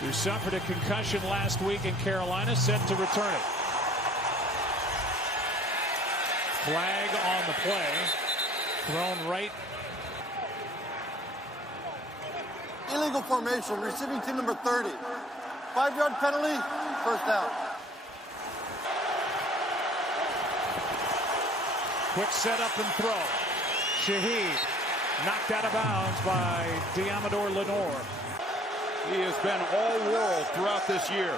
who suffered a concussion last week in Carolina, set to return it. Flag on the play. Thrown right. Illegal formation, receiving team number 30. 5-yard penalty, first down. Quick setup and throw. Shaheed knocked out of bounds by Diamador Lenore. He has been all world throughout this year.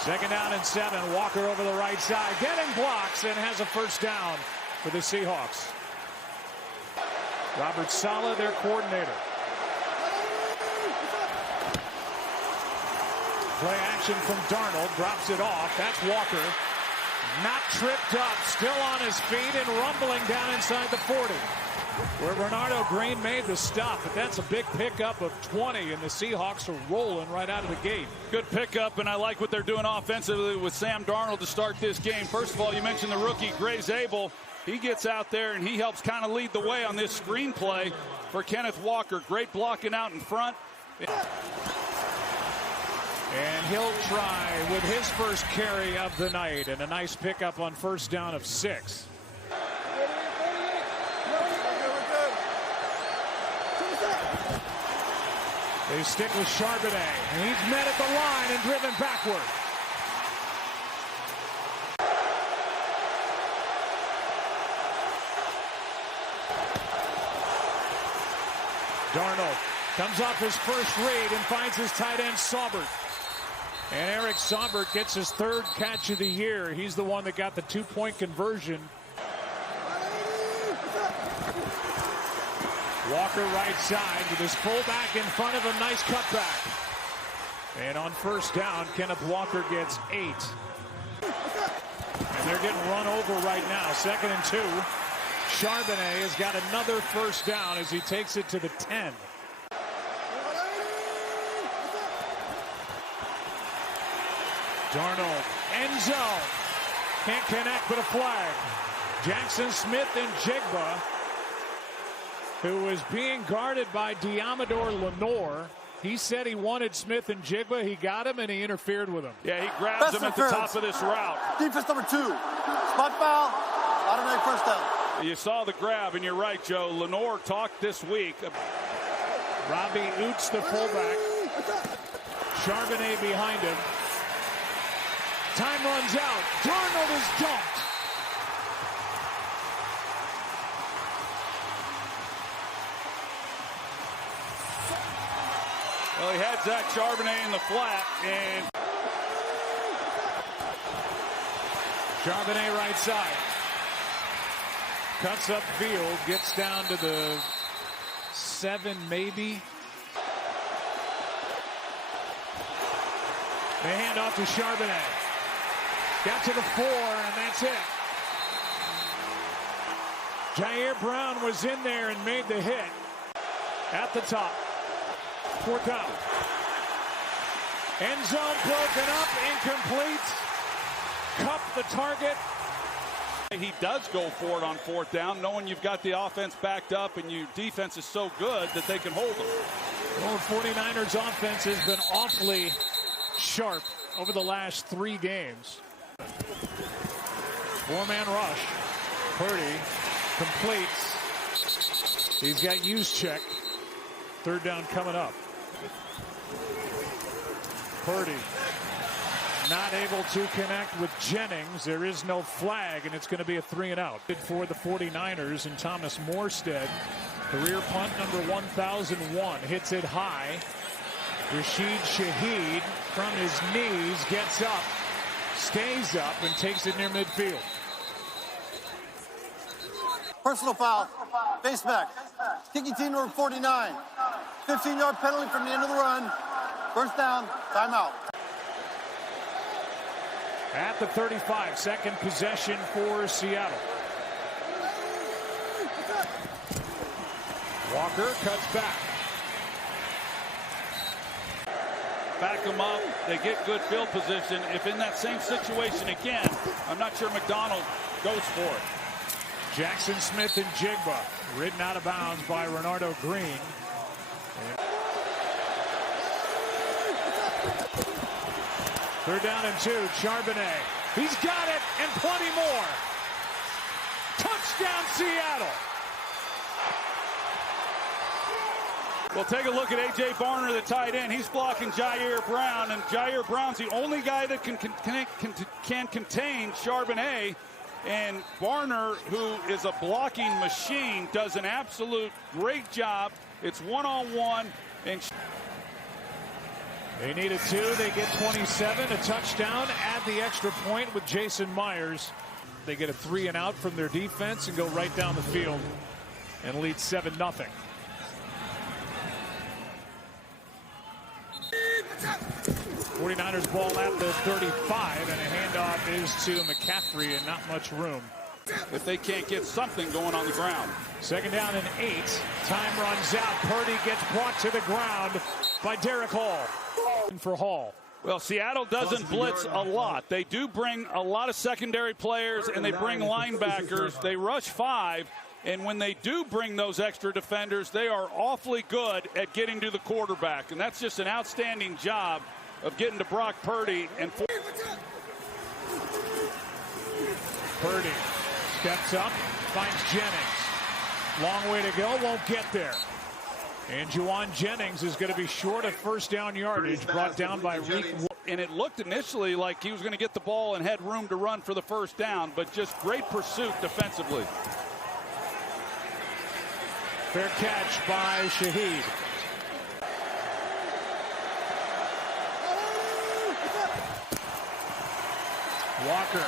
Second down and 7. Walker over the right side, getting blocks and has a first down for the Seahawks. Robert Saleh, their coordinator. Play action from Darnold, drops it off. That's Walker. Not tripped up, still on his feet and rumbling down inside the 40. Where Bernardo Green made the stop, but that's a big pickup of 20, and the Seahawks are rolling right out of the gate. Good pickup, and I like what they're doing offensively with Sam Darnold to start this game. First of all, you mentioned the rookie, Gray Zabel. He gets out there, and he helps kind of lead the way on this screen play for Kenneth Walker. Great blocking out in front. And he'll try with his first carry of the night, and a nice pickup on first down of 6. They stick with Charbonnet, and he's met at the line and driven backward. Darnold comes off his first read and finds his tight end Saubert. And Eric Saubert gets his 3rd catch of the year. He's the one that got the 2-point conversion. Walker right side with his fullback in front of him. Nice cutback. And on first down, Kenneth Walker gets 8. And they're getting run over right now. 2nd and 2. Charbonnet has got another first down as he takes it to the 10. Darnold, end zone. Can't connect but a flag. Jackson Smith and Jigba, who was being guarded by Diamador Lenore. He said he wanted Smith and Jigba. He got him, and he interfered with him. Yeah, he grabs him at the top of this route. Defense number 2. Spot foul. Automatic first down. You saw the grab, and you're right, Joe. Lenore talked this week. Robbie Oots, the fullback. Charbonnet behind him. Time runs out. Darnold is dumped. Well, he had Zach Charbonnet in the flat, and Charbonnet right side. Cuts up field, gets down to the 7 maybe. They hand off to Charbonnet. Got to the 4, and that's it. Jair Brown was in there and made the hit at the top. 4th down. End zone broken up, incomplete. Cup the target. He does go for it on 4th down, knowing you've got the offense backed up and your defense is so good that they can hold them. Well, 49ers offense has been awfully sharp over the last 3 games. 4-man rush. Purdy completes. He's got Juszczyk. 3rd down coming up. Purdy not able to connect with Jennings. There is no flag, and it's going to be a 3-and-out. For the 49ers, and Thomas Morstead, career punt number 1001, hits it high. Rashid Shaheed from his knees gets up, stays up, and takes it near midfield. Personal foul. Face back. Kicking team number 49. 15-yard penalty from the end of the run. First down. Timeout. At the 35, second possession for Seattle. Walker cuts back. Back them up. They get good field position. If in that same situation again, I'm not sure McDonald goes for it. Jackson Smith and Jigba ridden out of bounds by Renardo Green. Third down and 2. Charbonnet. He's got it and plenty more. Touchdown, Seattle. Well, take a look at A.J. Barner, the tight end. He's blocking Jair Brown, and Jair Brown's the only guy that can contain Charbonnet. And Barner, who is a blocking machine, does an absolute great job. It's one-on-one. And they needed 2. They get 27. A touchdown. Add the extra point with Jason Myers. They get a 3 and out from their defense and go right down the field and lead 7-0. 49ers ball at the 35, and a handoff is to McCaffrey, and not much room. If they can't get something going on the ground. Second down and 8. Time runs out. Purdy gets brought to the ground by Derek Hall. For Hall. Well, Seattle doesn't blitz a lot. They do bring a lot of secondary players, and they bring linebackers. They rush 5. And when they do bring those extra defenders, they are awfully good at getting to the quarterback. And that's just an outstanding job of getting to Brock Purdy. And Purdy steps up, finds Jennings. Long way to go, won't get there. And Juwan Jennings is going to be short of first down yardage, brought down by Reek. And it looked initially like he was going to get the ball and had room to run for the first down, but just great pursuit defensively. Fair catch by Shaheed. Walker.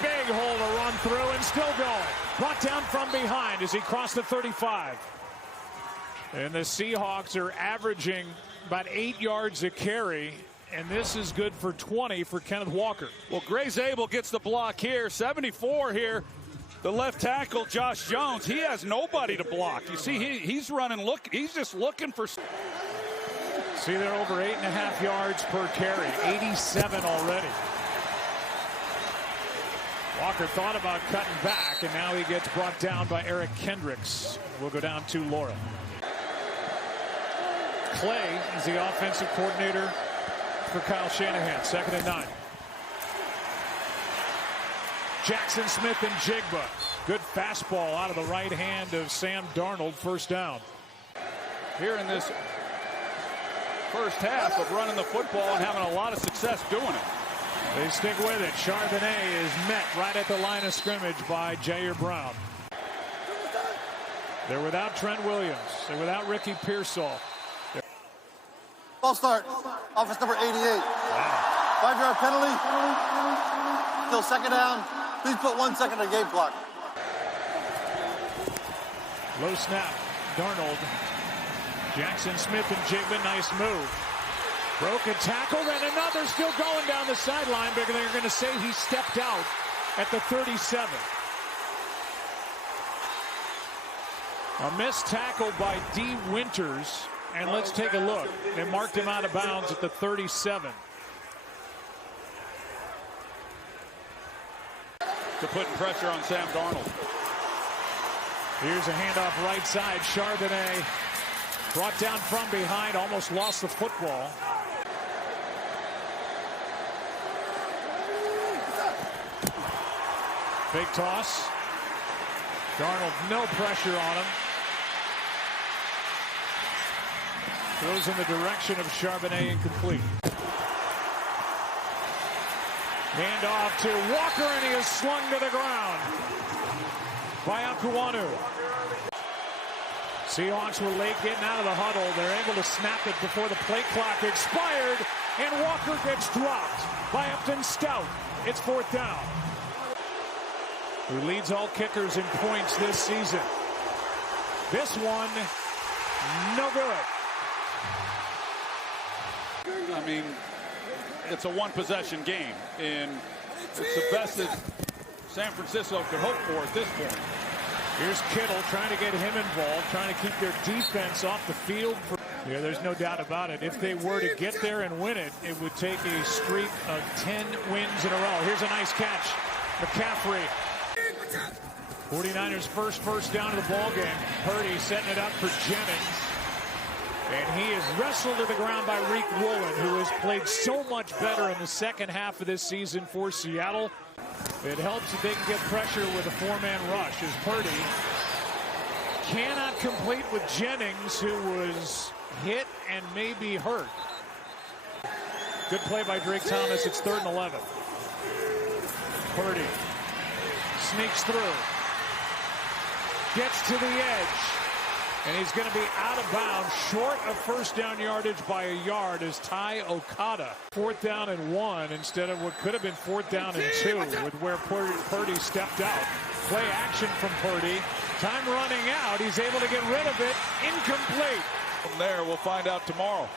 Big hole to run through and still going. Brought down from behind as he crossed the 35. And the Seahawks are averaging about 8 yards a carry. And this is good for 20 for Kenneth Walker. Well, Gray Zabel gets the block here. 74 here. The left tackle, Josh Jones, he has nobody to block. You see, he's running, he's just looking for. See, they're over 8.5 yards per carry, 87 already. Walker thought about cutting back, and now he gets brought down by Eric Kendricks. We'll go down to Laurel. Clay is the offensive coordinator for Kyle Shanahan. Second and 9. Jackson Smith and Jigba. Good fastball out of the right hand of Sam Darnold. First down. Here in this first half of running the football and having a lot of success doing it. They stick with it. Charbonnet is met right at the line of scrimmage by Jair Brown. They're without Trent Williams. They're without Ricky Pearsall. Ball start. Offense number 88. Wow. 5-yard penalty. Still second down. Please put 1 second on game clock. Low snap. Darnold. Jackson Smith and Jigba. Nice move. Broke a tackle, and another still going down the sideline, but they're going to say he stepped out at the 37. A missed tackle by D. Winters, and let's take a look. They marked him out of bounds at the 37. To putting pressure on Sam Darnold. Here's a handoff right side. Charbonnet brought down from behind, almost lost the football. Big toss. Darnold, no pressure on him. Throws in the direction of Charbonnet, incomplete. Hand off to Walker, and he is slung to the ground by Akuanu. Seahawks were late getting out of the huddle. They're able to snap it before the play clock expired, and Walker gets dropped by Upton Stout. It's fourth down. Who leads all kickers in points this season. This one, no good. I mean, it's a one-possession game, and it's the best that San Francisco could hope for at this point. Here's Kittle trying to get him involved, trying to keep their defense off the field. Yeah, there's no doubt about it. If they were to get there and win it, it would take a streak of 10 wins in a row. Here's a nice catch. McCaffrey. 49ers first down of the ball game. Purdy setting it up for Jennings. And he is wrestled to the ground by Reek Woolen, who has played so much better in the second half of this season for Seattle. It helps if they can get pressure with a four-man rush as Purdy cannot complete with Jennings, who was hit and maybe hurt. Good play by Drake Thomas. It's 3rd and 11. Purdy sneaks through, gets to the edge, and he's going to be out of bounds, short of first down yardage by a yard as Ty Okada. 4th down and 1 instead of what could have been 4th down and 2 with where Purdy stepped out. Play action from Purdy. Time running out. He's able to get rid of it. Incomplete. From there, we'll find out tomorrow.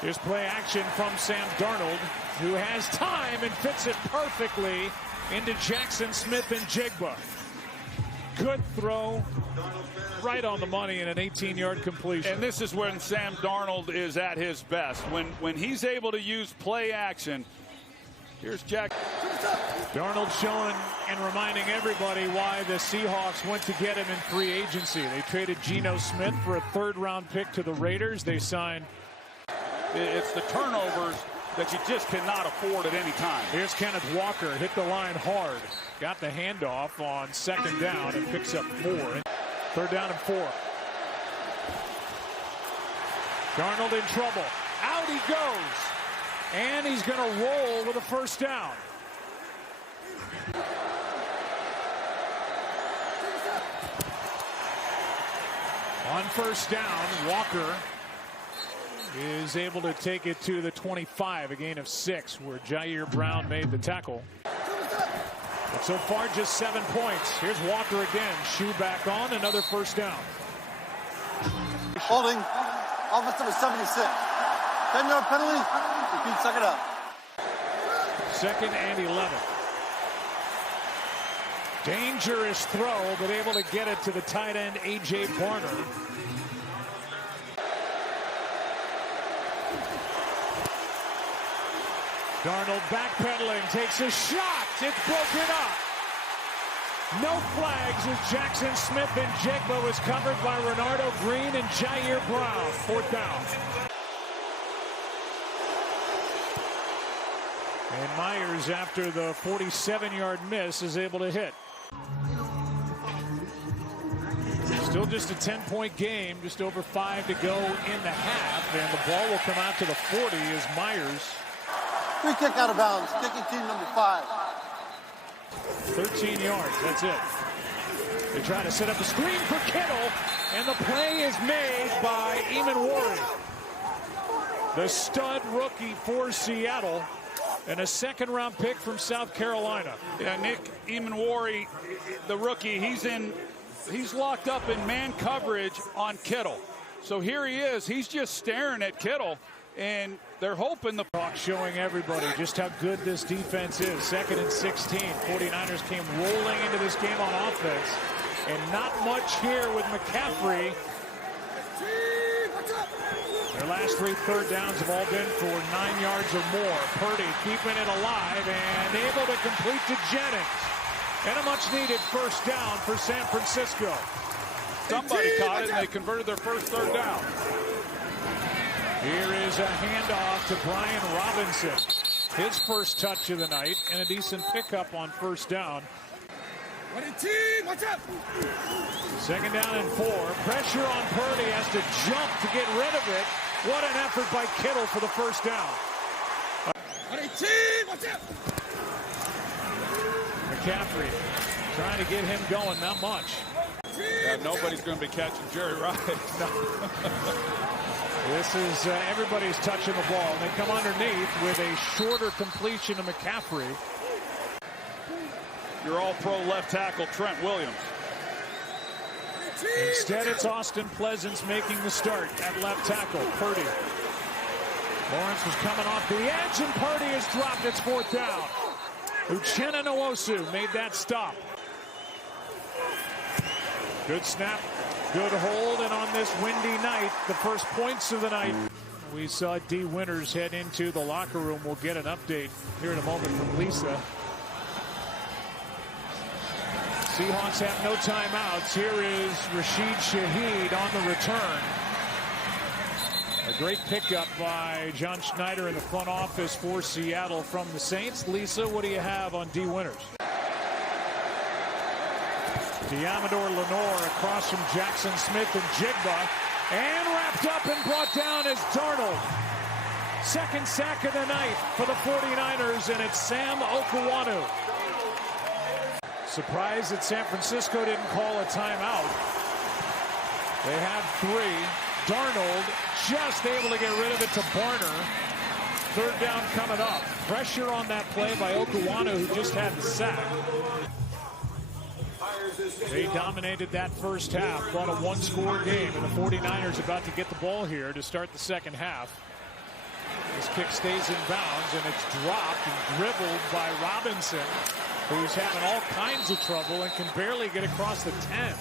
Here's play action from Sam Darnold, who has time and fits it perfectly into Jackson Smith and Jigba. Good throw, right on the money, and an 18-yard completion. And this is when Sam Darnold is at his best. When he's able to use play action. Here's Jack. Darnold showing and reminding everybody why the Seahawks went to get him in free agency. They traded Geno Smith for a 3rd-round pick to the Raiders. They signed. It's the turnovers that you just cannot afford at any time. Here's Kenneth Walker, hit the line hard. Got the handoff on 2nd down and picks up 4. 3rd down and 4. Darnold in trouble. Out he goes. And he's going to roll with a 1st down. On 1st down, Walker is able to take it to the 25, a gain of 6, where Jair Brown made the tackle. But so far, just 7 points. Here's Walker again. Shoe back on, another 1st down. Holding. Offense number 76. 10-yard penalty. Repeat, second up. 2nd and 11. Dangerous throw, but able to get it to the tight end, A.J. Barner. Darnold backpedaling, takes a shot. It's broken up. No flags as Jackson Smith and Jigba was covered by Renardo Green and Jair Brown. 4th down. And Myers, after the 47-yard miss, is able to hit. Still just a 10-point game, just over 5 to go in the half, and the ball will come out to the 40 as Myers. Free kick out of bounds. Kicking team number 5. 13 yards, that's it. They try to set up a screen for Kittle, and the play is made by Eamon Wari. The stud rookie for Seattle, and a 2nd-round pick from South Carolina. Yeah, Nick, Eamon Wari, the rookie, he's locked up in man coverage on Kittle. So here he is. He's just staring at Kittle, and they're hoping the Hawks showing everybody just how good this defense is. 2nd and 16. 49ers came rolling into this game on offense, and not much here with McCaffrey. Their last 3 3rd downs have all been for 9 yards or more. Purdy keeping it alive and able to complete to Jennings. And a much-needed 1st down for San Francisco. Somebody caught it, and they converted their first 3rd down. Here is a handoff to Brian Robinson. His first touch of the night, and a decent pickup on 1st down. 2nd down and 4. Pressure on Purdy, has to jump to get rid of it. What an effort by Kittle for the 1st down. McCaffrey trying to get him going, not much. Yeah, nobody's going to be catching Jerry Rice. This is everybody's touching the ball. And they come underneath with a shorter completion to McCaffrey. Your all-pro left tackle, Trent Williams. Instead, it's Austin Pleasance making the start at left tackle. Purdy. Lawrence was coming off the edge, and Purdy has dropped. It's 4th down. Uchenna Nwosu made that stop. Good snap, good hold, and on this windy night, the first points of the night. We saw D. Winters head into the locker room. We'll get an update here in a moment from Lisa. Seahawks have no timeouts. Here is Rashid Shaheed on the return. A great pickup by John Schneider in the front office for Seattle from the Saints. Lisa, what do you have on D. Winters? Diamador Lenore across from Jackson Smith and Jigba. And wrapped up and brought down as Darnold. Second sack of the night for the 49ers, and it's Sam Okuwanu. Surprised that San Francisco didn't call a timeout. They have 3. Darnold just able to get rid of it to Barner. Third down coming up. Pressure on that play by Okuwanu, who just had the sack. They dominated that first half, won a one-score game, and the 49ers about to get the ball here to start the second half. This kick stays in bounds, and it's dropped and dribbled by Robinson, who's having all kinds of trouble and can barely get across the 10.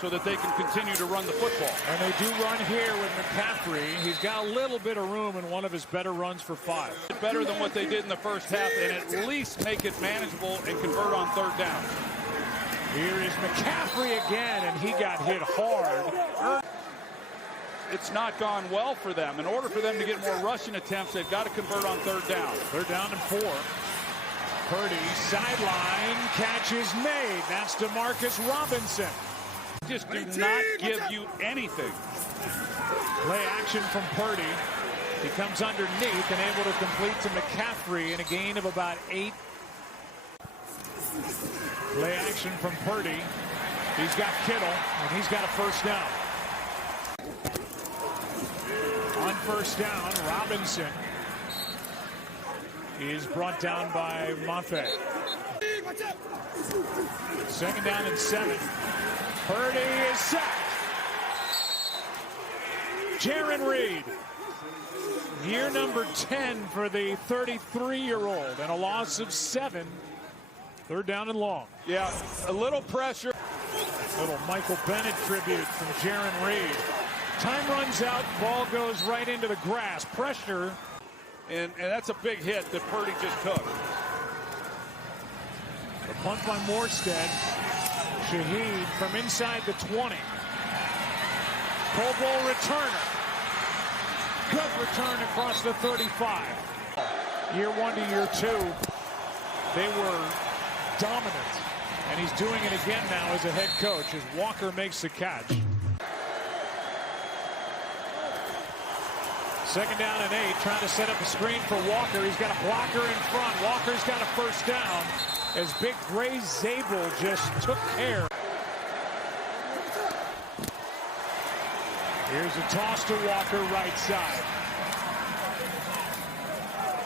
So that they can continue to run the football. And they do run here with McCaffrey. He's got a little bit of room in one of his better runs for 5. Better than what they did in the first half, and at least make it manageable and convert on third down. Here is McCaffrey again, and he got hit hard. It's not gone well for them. In order for them to get more rushing attempts, they've got to convert on third down. Third down and 4. Purdy, sideline, catch is made. That's DeMarcus Robinson. Just do not give you anything. Play action from Purdy. He comes underneath and able to complete to McCaffrey in a gain of about 8. Play action from Purdy. He's got Kittle, and he's got a first down. On first down, Robinson is brought down by Mafe. Second down and 7. Purdy is sacked. Jarran Reed. Year number 10 for the 33-year-old, and a loss of 7. Third down and long. Yeah, a little pressure. Little Michael Bennett tribute from Jarran Reed. Time runs out, ball goes right into the grass. Pressure. And that's a big hit that Purdy just took. The punt by Morstead. Shaheed from inside the 20. Pro Bowl returner. Good return across the 35. Year 1 to year 2, they were dominant. And he's doing it again now as a head coach as Walker makes the catch. Second down and 8, trying to set up a screen for Walker. He's got a blocker in front. Walker's got a first down as big Gray Zabel just took care. Here's a toss to Walker right side.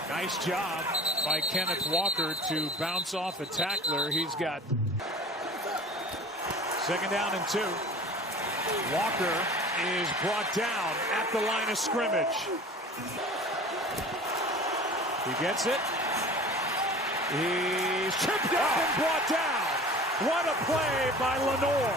Nice job by Kenneth Walker to bounce off a tackler. He's got second down and 2. Walker is brought down at the line of scrimmage. He gets it. He's tripped up and brought down. What a play by Lenore.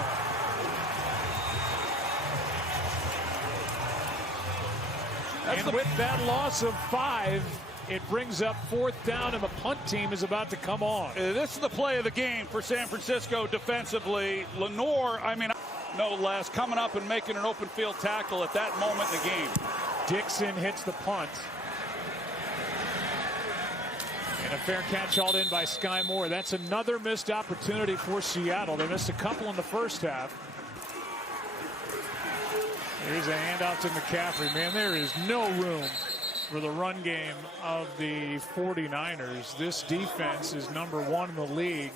And with that loss of 5, it brings up 4th down, and the punt team is about to come on. This is the play of the game for San Francisco defensively. Lenore, no less, coming up and making an open field tackle at that moment in the game. Dixon hits the punt. And a fair catch hauled in by Sky Moore. That's another missed opportunity for Seattle. They missed a couple in the first half. Here's a handout to McCaffrey. Man, there is no room for the run game of the 49ers. This defense is number 1 in the league.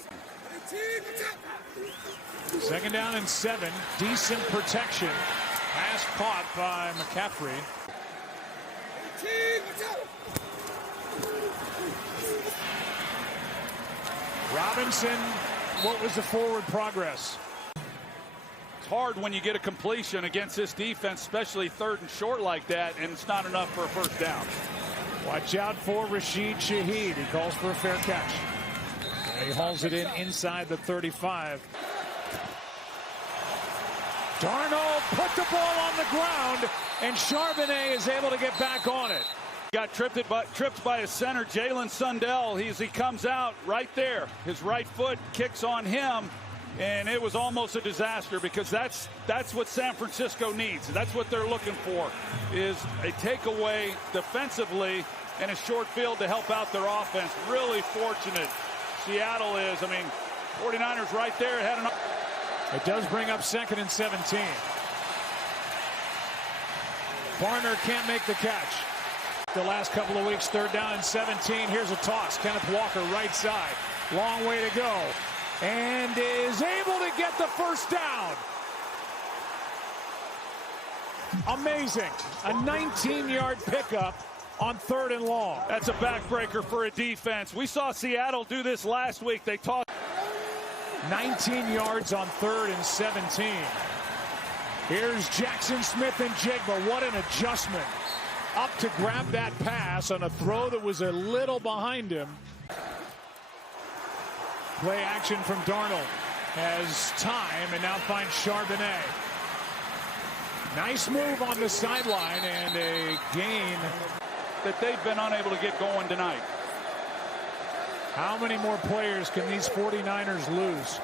Second down and 7. Decent protection. Pass caught by McCaffrey. Robinson, what was the forward progress? It's hard when you get a completion against this defense, especially 3rd and short like that, and it's not enough for a first down. Watch out for Rashid Shaheed. He calls for a fair catch. And he hauls it in inside the 35. Darnold put the ball on the ground, and Charbonnet is able to get back on it. Got tripped by his center, Jalen Sundell. He comes out right there. His right foot kicks on him, and it was almost a disaster because that's what San Francisco needs. That's what they're looking for, is a takeaway defensively and a short field to help out their offense. Really fortunate Seattle is. 49ers right there had an. It does bring up 2nd and 17. Barner can't make the catch. The last couple of weeks, 3rd down and 17. Here's a toss. Kenneth Walker, right side. Long way to go. And is able to get the first down. Amazing. A 19-yard pickup on 3rd and long. That's a backbreaker for a defense. We saw Seattle do this last week. They tossed 19 yards on 3rd and 17. Here's Jackson Smith and Jigba. What an adjustment. Up to grab that pass on a throw that was a little behind him. Play action from Darnold. Has time and now finds Charbonnet. Nice move on the sideline and a gain that they've been unable to get going tonight. How many more players can these 49ers lose?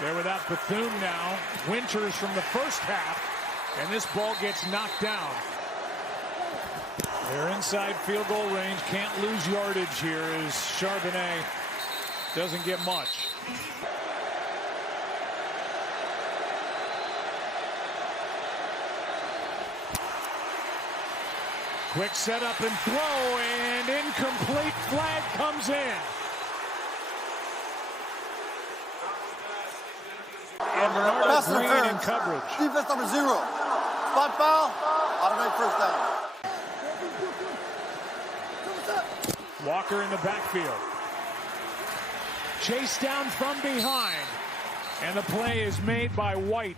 They're without Bethune now. Winters from the first half, and this ball gets knocked down. They're inside field goal range. Can't lose yardage here as Charbonnet doesn't get much. Quick setup and throw, and incomplete. Flag comes in. And Bernardo Green in coverage. Defense number 0. Spot foul. Automatic first down. Walker in the backfield. Chased down from behind. And the play is made by White.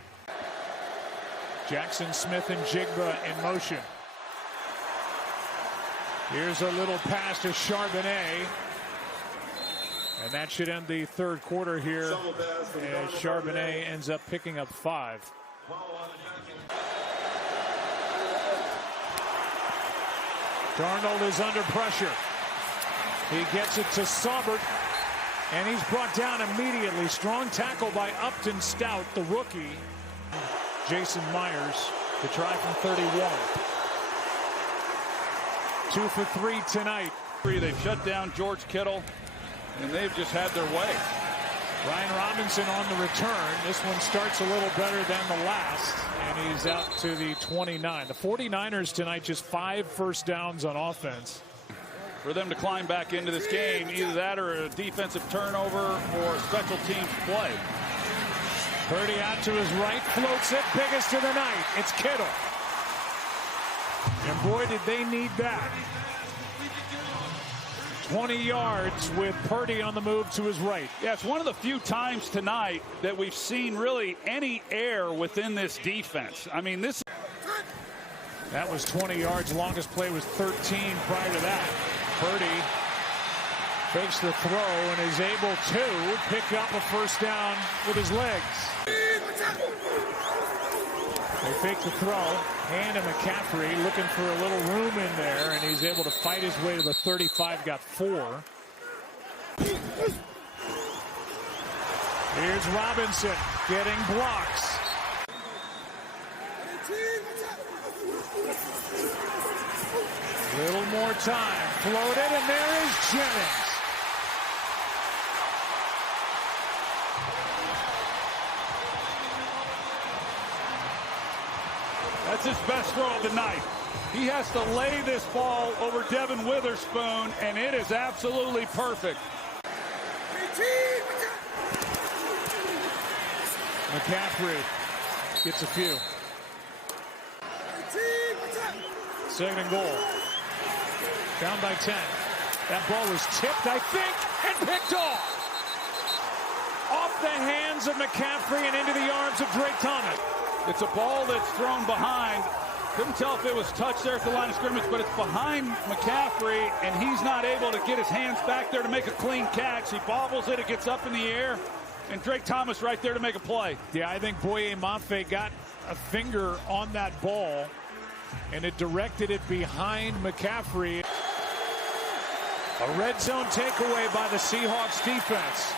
Jackson Smith and Jigba in motion. Here's a little pass to Charbonnet. And that should end the 3rd quarter here as Charbonnet ends up picking up 5. Darnold is under pressure. He gets it to Saubert, and he's brought down immediately. Strong tackle by Upton Stout, the rookie. Jason Myers to try from 31. 2 for 3 tonight. They've shut down George Kittle, and they've just had their way. Ryan Robinson on the return. This one starts a little better than the last, and he's out to the 29. The 49ers tonight just 5 first downs on offense. For them to climb back into this game, either that or a defensive turnover or a special teams play. Purdy out to his right, floats it, biggest of the night. It's Kittle. And boy, did they need that. 20 yards with Purdy on the move to his right. Yeah, it's one of the few times tonight that we've seen really any air within this defense. That was 20 yards. Longest play was 13 prior to that. Purdy fakes the throw and is able to pick up a first down with his legs. They fake the throw. Hand to McCaffrey looking for a little room in there, and he's able to fight his way to the 35. Got 4. Here's Robinson getting blocks. Little more time. Floated, and there is Jennings. That's his best throw of the night. He has to lay this ball over Devin Witherspoon, and it is absolutely perfect. McCaffrey gets a few. 2nd and goal. Down by 10. That ball was tipped, I think, and picked off. Off the hands of McCaffrey and into the arms of Drake Thomas. It's a ball that's thrown behind. Couldn't tell if it was touched there at the line of scrimmage, but it's behind McCaffrey, and he's not able to get his hands back there to make a clean catch. He bobbles it, it gets up in the air, and Drake Thomas right there to make a play. Yeah, I think Boye Mafe got a finger on that ball and it directed it behind McCaffrey. A red zone takeaway by the Seahawks defense.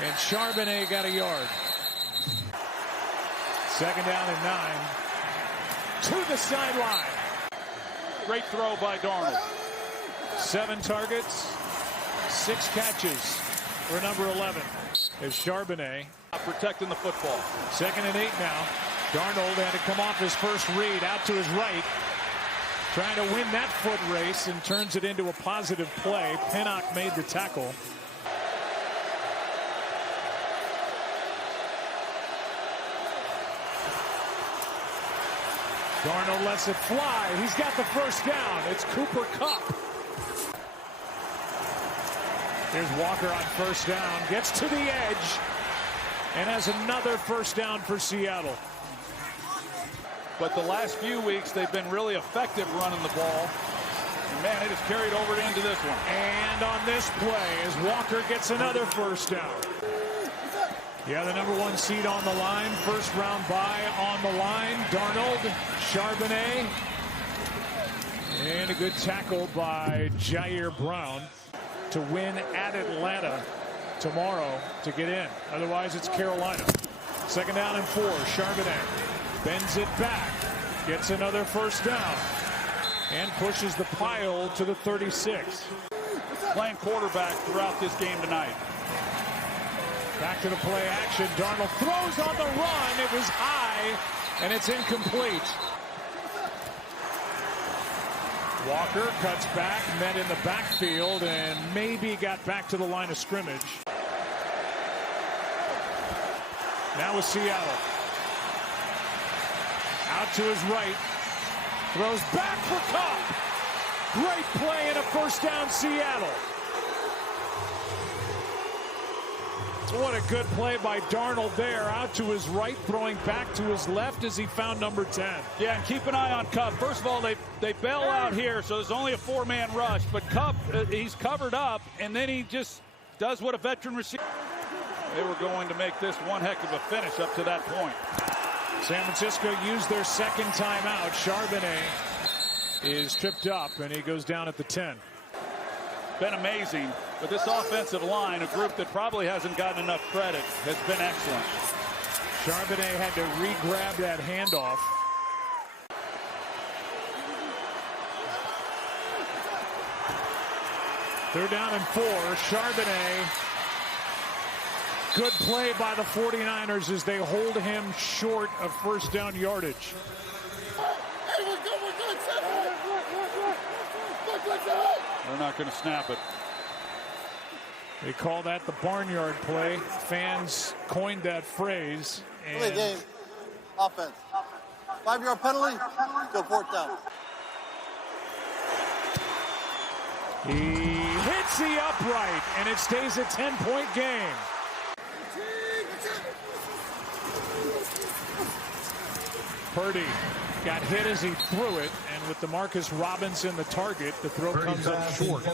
And Charbonnet got a yard. Second down and 9. To the sideline. Great throw by Darnold. 7 targets, 6 catches for number 11 is Charbonnet. Protecting the football. Second and 8 now. Darnold had to come off his first read out to his right. Trying to win that foot race and turns it into a positive play. Pinnock made the tackle. Darnold lets it fly. He's got the first down. It's Cooper Kupp. Here's Walker on first down. Gets to the edge. And has another first down for Seattle. But the last few weeks, they've been really effective running the ball. And man, it has carried over into this one. And on this play, as Walker gets another first down. Yeah, the number 1 seed on the line. First round bye on the line. Darnold, Charbonnet. And a good tackle by Jair Brown to win at Atlanta tomorrow to get in. Otherwise, it's Carolina. Second down and 4. Charbonnet bends it back. Gets another first down. And pushes the pile to the 36. Playing quarterback throughout this game tonight. Back to the play action. Darnold throws on the run. It was high, and it's incomplete. Walker cuts back, met in the backfield, and maybe got back to the line of scrimmage. Now with Seattle. Out to his right. Throws back for Kupp. Great play and a first down, Seattle. What a good play by Darnold there. Out to his right, throwing back to his left as he found number 10. Yeah, and keep an eye on Kupp. First of all, they bail out here, so there's only a 4-man rush. But Kupp, he's covered up, and then he just does what a veteran receiver. They were going to make this one heck of a finish up to that point. San Francisco used their second timeout. Charbonnet is tripped up, and he goes down at the 10. Been amazing, but this offensive line, a group that probably hasn't gotten enough credit, has been excellent. Charbonnet had to re-grab that handoff. Third down and 4. Charbonnet. Good play by the 49ers as they hold him short of first down yardage. They're not going to snap it. They call that the barnyard play. Fans coined that phrase. Play game. Offense. 5-yard penalty. Go 4th down. He hits the upright, and it stays a 10-point game. Purdy got hit as he threw it, and with DeMarcus Robinson the target, the throw comes up short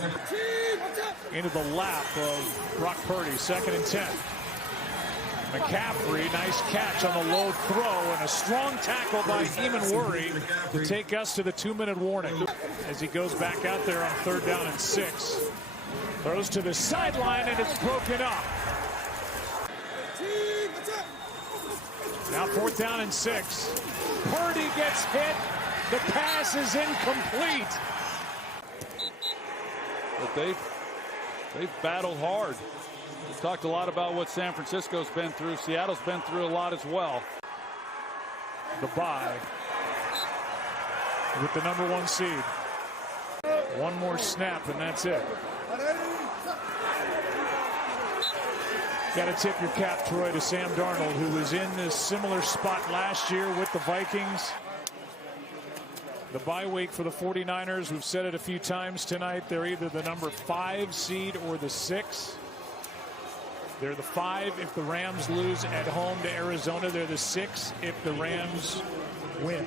into the lap of Brock Purdy. 2nd and 10. McCaffrey, nice catch on the low throw, and a strong tackle by Eamon Worry to take us to the 2-minute warning as he goes back out there on 3rd down and 6. Throws to the sideline, and it's broken up. Now 4th down and 6. Purdy gets hit. The pass is incomplete. But they've battled hard. We've talked a lot about what San Francisco's been through. Seattle's been through a lot as well. The bye with the number 1 seed. One more snap, and that's it. Got to tip your cap, Troy, to Sam Darnold, who was in this similar spot last year with the Vikings. The bye week for the 49ers, we've said it a few times tonight, they're either the number 5 seed or the 6. They're the 5 if the Rams lose at home to Arizona. They're the 6 if the Rams win.